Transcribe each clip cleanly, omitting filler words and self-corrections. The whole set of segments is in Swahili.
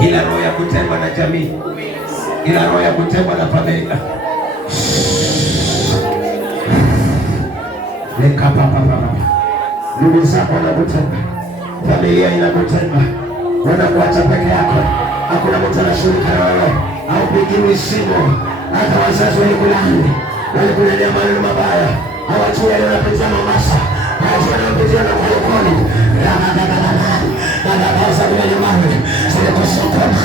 Kila roho ya kutengwa na jamii, kila roho ya kutengwa na familia, ndugu zako wanakutenga, familia inakutenga, wanakuacha peke yako, hakuna mtu anashughulika na wewe, haupigiwi simu. Hata wazazi walikulaani, walikunenea maneno mabaya, hawajui yanayopitia Mombasa, hawajui yanayopitia na Kayokoni. Madhabahu za kule nyumbani zilikusukuma,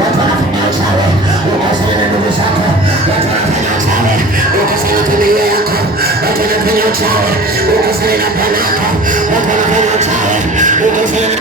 watu wanafanya uchawi, ukasema ndugu zako, watu wanafanya uchawi, ukasema familia yako, watu wanafanya uchawi, ukasema na bwana yako, watu wanafanya uchawi, ukasema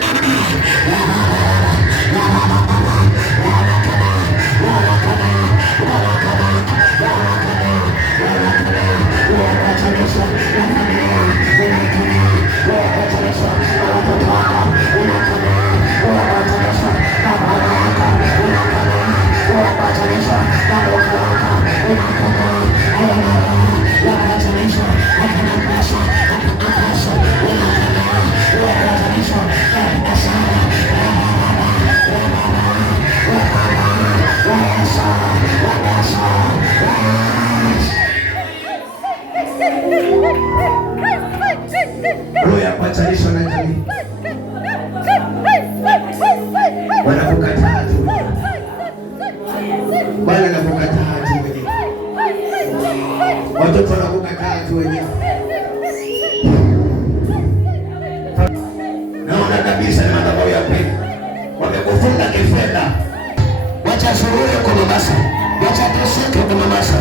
roho ya kuachanishwa na jamii, wanakukataa tu, bali wanakukataa tu wenyewe, watoto wanakukataa tu wenyewe. Naona kabisa ni madhabahu ya kweli, wamekufunga kifedha. Wacha shughuli kwa Mombasa, wacha teseke kwa Mombasa.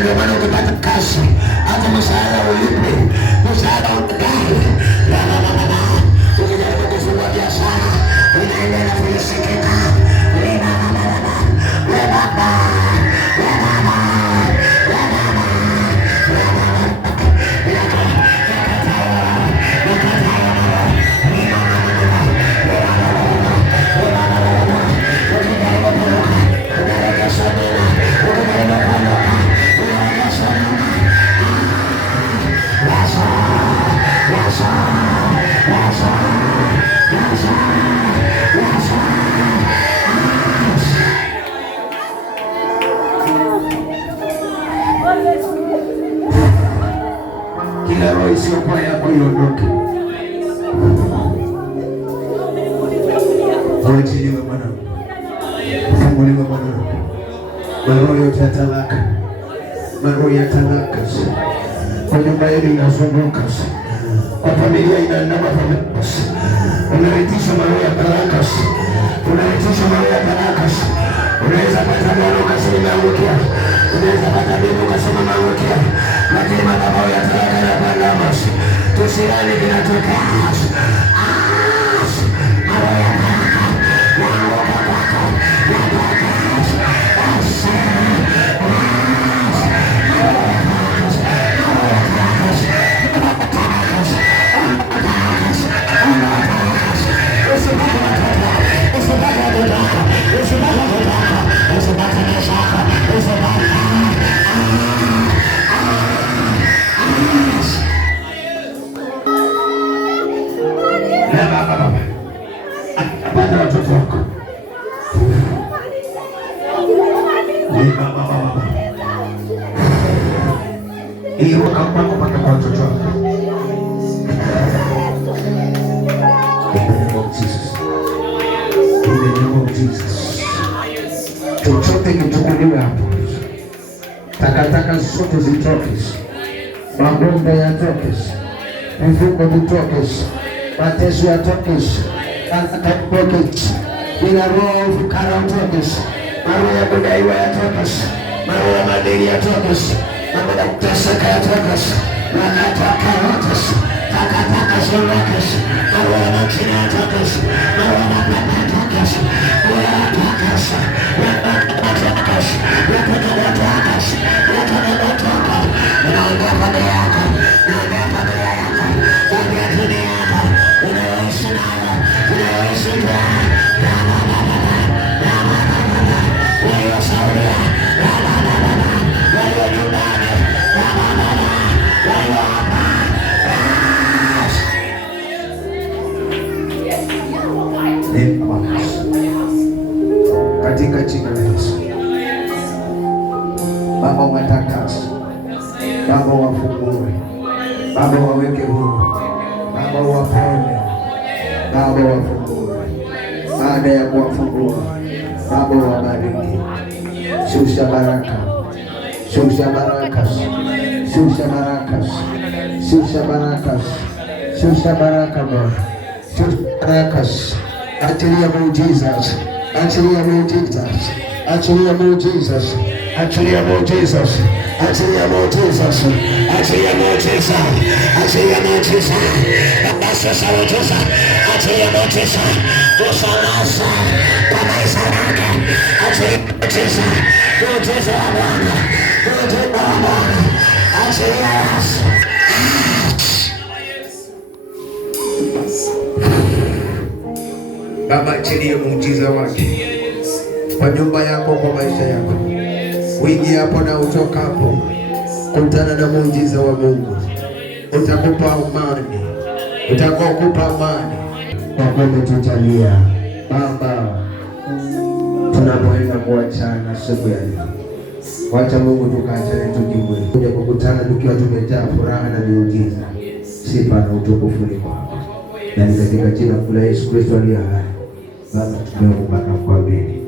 Ndio maana ukipata kazi, hata mshahara ulipe, mshahara udai, ukijaribu kufungua biashara unaendelea kuisikika. Kila roho isiyokuwa yako iondoke. Achiliwe mwanangu, funguliwe mwanangu. Maroho yote ya talaka, maroho ya talaka kwa nyumba yenu inazunguka, kwa familia inaandama familia. Unaitisha maroho ya talaka, unaitisha maroho ya talaka. Unaweza pata mwana ukasema umeangukia, unaweza pata bibi ukasema umeangukia, lakini madhabahu ya talaka na bandama tusirani vinatokea. Maroho ya talaka naanguka kwako, pata watoto wako. Ili wakampako pata kwa watoto wako. In the name of Jesus. Chochote kichukuliwe hapo. Takataka zote zitoke. Magombe yatoke. Vifungo vitoke. Mateso yatoke. Ila roho ya ufukara utoke. Maroho ya kudaiwa yatoke. Maroho ya madeni yatoke. Mambo ya kuteseka yatoke. Wakataka yote. Takataka zote. Maroho ya makina yatoke. Maroho ya mapapa yatoke. Wow. Baba wafungue, Baba waweke huru, Baba waponye, Baba wafungue. Baada ya kuwafungua, Baba wabariki. Shusha baraka, shusha baraka, shusha baraka, shusha baraka, shusha baraka Baba, shusha baraka. Achilia muujiza, achilia muujiza, achilia muujiza, achilia muujiza, achilia muujiza, achilia muujiza, achilia muujiza, basi sasa muujiza, achilia muujiza, usalasa kwa maisha yake, achilia muujiza, muujiza wa Bwana, muujiza wa Bwana, achilia Yesu. Baba, achilia muujiza wake kwa nyumba yako, kwa maisha yako. Uingie hapo na utoka hapo, kutana na muujiza wa Mungu. Utakupa amani, utakupa amani kwa kuwa umetujalia. Baba, tunapoenda kuachana siku ya leo, wacha Mungu tukaachane tukimwe, kuja kukutana tukiwa tumejaa furaha na miujiza. Sifa na utukufu ni kwako, na ni katika jina la Yesu Kristo aliye hai. Baba, tumeomba na kuamini.